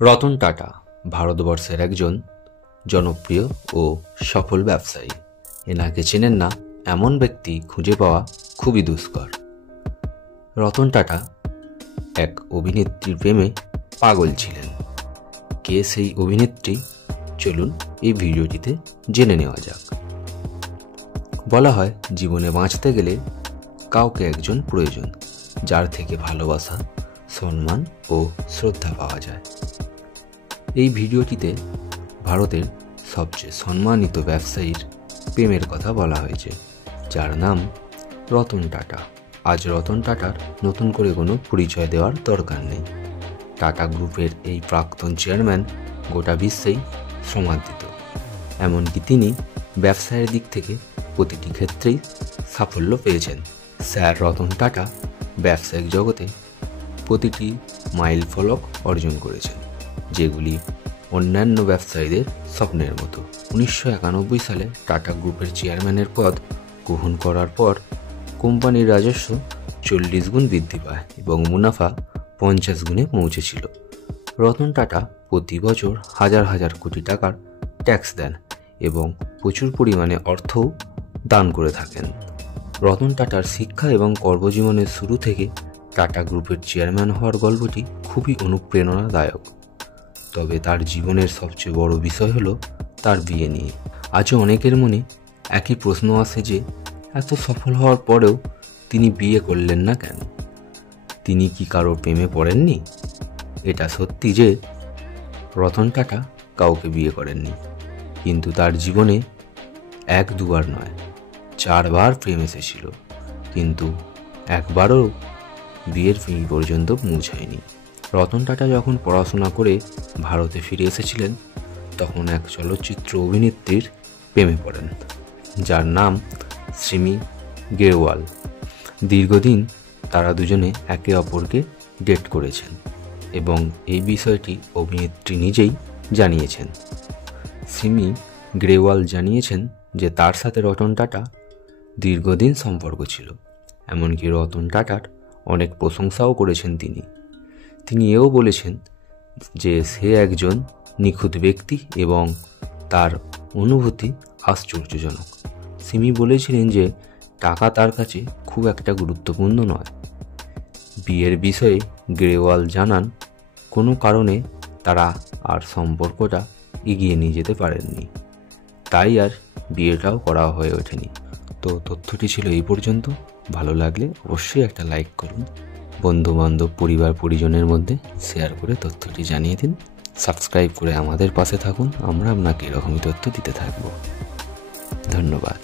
রতন টাটা ভারতবর্ষের একজন জনপ্রিয় ও সফল ব্যবসায়ী। এনাকে চেনেন না এমন ব্যক্তি খুঁজে পাওয়া খুবই দুষ্কর। রতন টাটা এক অভিনেত্রীর প্রেমে পাগল ছিলেন। কে সেই অভিনেত্রী, চলুন এই ভিডিওটিতে জেনে নেওয়া যাক। বলা হয় জীবনে বাঁচতে গেলে কাউকে একজন প্রয়োজন, যার থেকে ভালোবাসা, সম্মান ও শ্রদ্ধা পাওয়া যায়। এই ভিডিওটিতে ভারতের সবচেয়ে সম্মানিত ব্যবসায়ীর প্রেমের কথা বলা হয়েছে, যার নাম রতন টাটা। আজ রতন টাটার নতুন করে কোনো পরিচয় দেওয়ার দরকার নেই। টাটা গ্রুপের এই প্রাক্তন চেয়ারম্যান গোটা বিশ্বেই সমাদৃত। এমনকি তিনি ব্যবসায়ের দিক থেকে প্রতিটি ক্ষেত্রেই সাফল্য পেয়েছেন। স্যার রতন টাটা ব্যবসায়িক জগতে প্রতিটি মাইল ফলক অর্জন করেছেন, যেগুলি অন্যান্য ব্যবসায়ীদের স্বপ্নের মতো। 1991 সালে টাটা গ্রুপের চেয়ারম্যানের পদ গ্রহণ করার পর কোম্পানির রাজস্ব 40 গুণ বৃদ্ধি পায় এবং মুনাফা 50 গুণে পৌঁছেছিল। রতন টাটা প্রতি বছর হাজার হাজার কোটি টাকার ট্যাক্স দেন এবং প্রচুর পরিমাণে অর্থও দান করে থাকেন। রতন টাটার শিক্ষা এবং কর্মজীবনের শুরু থেকে টাটা গ্রুপের চেয়ারম্যান হওয়ার গল্পটি খুবই অনুপ্রেরণাদায়ক। তবে তার জীবনের সবচেয়ে বড় বিষয় হলো তার বিয়ে নিয়ে। আজও অনেকের মনে একই প্রশ্ন আসে যে এত সফল হওয়ার পরেও তিনি বিয়ে করলেন না কেন? তিনি কি কারো প্রেমে পড়েননি? এটা সত্যি যে রতন টাটা কাউকে বিয়ে করেননি, কিন্তু তার জীবনে 1-2বার নয়, 4বার প্রেম এসেছিল, কিন্তু একবারও বিয়ের পিঁড়ি পর্যন্ত পৌঁছায়নি। রতন টাটা যখন পড়াশোনা করে ভারতে ফিরে এসেছিলেন, তখন এক চলচ্চিত্র অভিনেত্রীর প্রেমে পড়েন, যার নাম সিমি গেরওয়াল। দীর্ঘদিন তারা দুজনে একে অপরকে ডেট করেছেন এবং এই বিষয়টি অভিনেত্রী নিজেই জানিয়েছেন। সিমি গ্রেওয়াল জানিয়েছেন যে তার সাথে রতন টাটা দীর্ঘদিন সম্পর্ক ছিল। এমনকি রতন টাটার অনেক প্রশংসাও করেছেন তিনি এও বলেছেন যে সে একজন নিখুঁত ব্যক্তি এবং তার অনুভূতি আশ্চর্যজনক। সিমি বলেছিলেন যে টাকা তার কাছে খুব একটা গুরুত্বপূর্ণ নয়। বিয়ের বিষয়ে গ্রেওয়াল জানান কোনো কারণে তারা আর সম্পর্কটা এগিয়ে নিয়ে যেতে পারেননি, তাই আর বিয়েটাও করা হয়ে ওঠেনি। তো তথ্যটি ছিল এই পর্যন্ত। ভালো লাগলে অবশ্যই একটা লাইক করুন, বন্ধুবান্ধব পরিবার পরিজনের মধ্যে শেয়ার করে তথ্যটি জানিয়ে দিন। সাবস্ক্রাইব করে আমাদের পাশে থাকুন, আমরা আপনাকে এরকমই তথ্য দিতে থাকব। ধন্যবাদ।